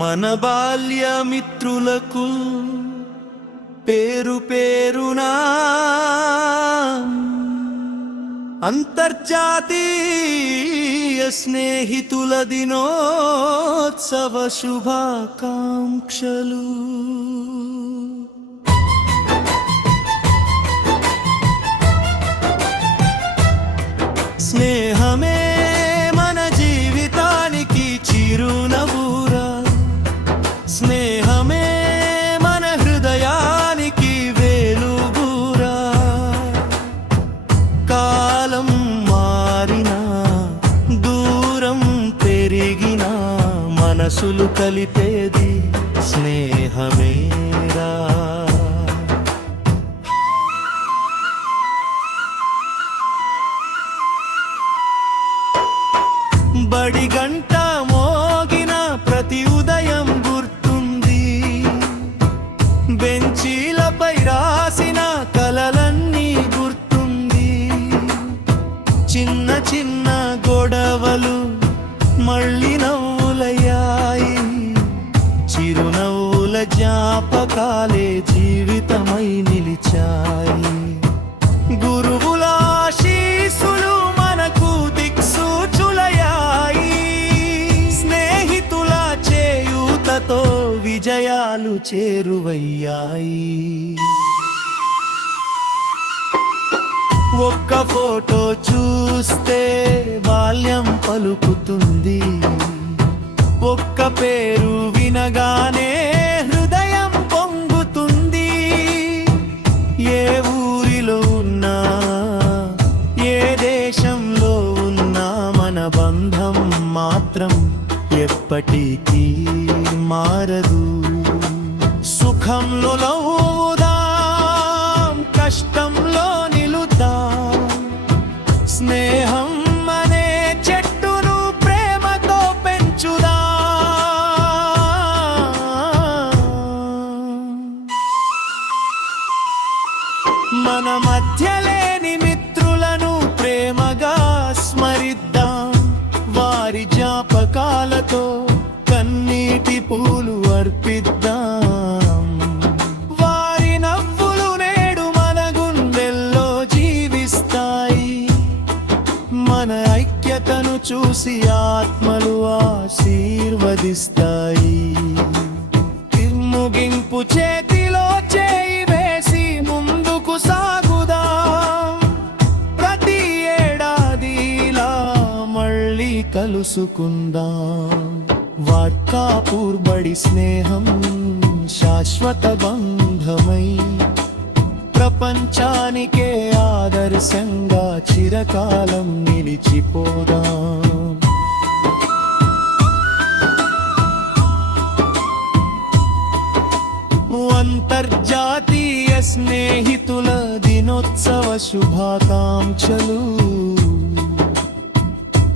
మన బాల్య మిత్రులకు పేరు పేరునా అంతర్జాతీయ స్నేహితుల దినోత్సవ శుభాకాంక్షలు. స్నేహమే మన జీవితానికి చిరునవ్వురా, స్నేహమే మన హృదయానికి వెలుగురా. కాలం మారినా దూరం పెరిగినా మనసులు కలిపేది స్నేహమేరా. బడి గంట మోగిన ప్రతి ఉదయం గుర్తుంది, బెంచీలపై రాసిన కలలన్నీ గుర్తుంది. చిన్న చిన్న గొడవలు మళ్ళీ నవ్వులయ్యాయి, చిరునవ్వుల జ్ఞాపకాలే జీవితమై నిలిచాయి. గురువుల ఆశీస్సులు మనకు దిక్సూచులయ్యాయి, స్నేహితుల చేయూతతో విజయాలు చేరువయ్యాయి. ఒక్క ఫోటో చూస్తే బాల్యం పలుకుతుంది, ఒక్క పేరు వినగానే హృదయం పొంగుతుంది. ఏ ఊరిలో ఉన్నా ఏ దేశంలో ఉన్నా మన బంధం మాత్రం ఎప్పటికీ మారదు. సుఖంలో నవ్వుదాం, కష్టంలో నిలుద్దాం, స్నేహం అనే చెట్టును ప్రేమతో పెంచుదాం. మన మధ్య లేని మిత్రులను ప్రేమగా స్మరిద్దాం, వారి జ్ఞాపకాలతో కన్నీటి పూలు అర్పిద్దాం. వారి నవ్వులు నేడు మన గుండెల్లో జీవిస్తాయి, మన ఐక్యతను చూసి ఆత్మలు ఆశీర్వదిస్తాయి. ముగింపు చేతిలో చేయి వేసి ముందుకు సాగుదాం, ప్రతి ఏడాదిలా మళ్ళీ కలుసుకుందాం. వార్కాపూర్ బడి స్నేహం శాశ్వత బంధమై ప్రపంచానికే ఆదర్శంగా చిరకాలం నిలిచిపోదాం. అంతర్జాతీయ స్నేహితుల దినోత్సవ శుభాకాంక్షలు.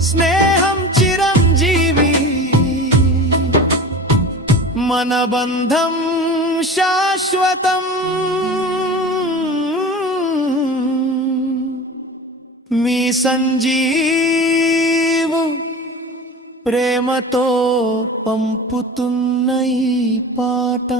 స్నేహం చిరంజీవి, మన బంధం శాశ్వతం. మీ సంజీవు ప్రేమతో పంపుతున్న ఈ పాట.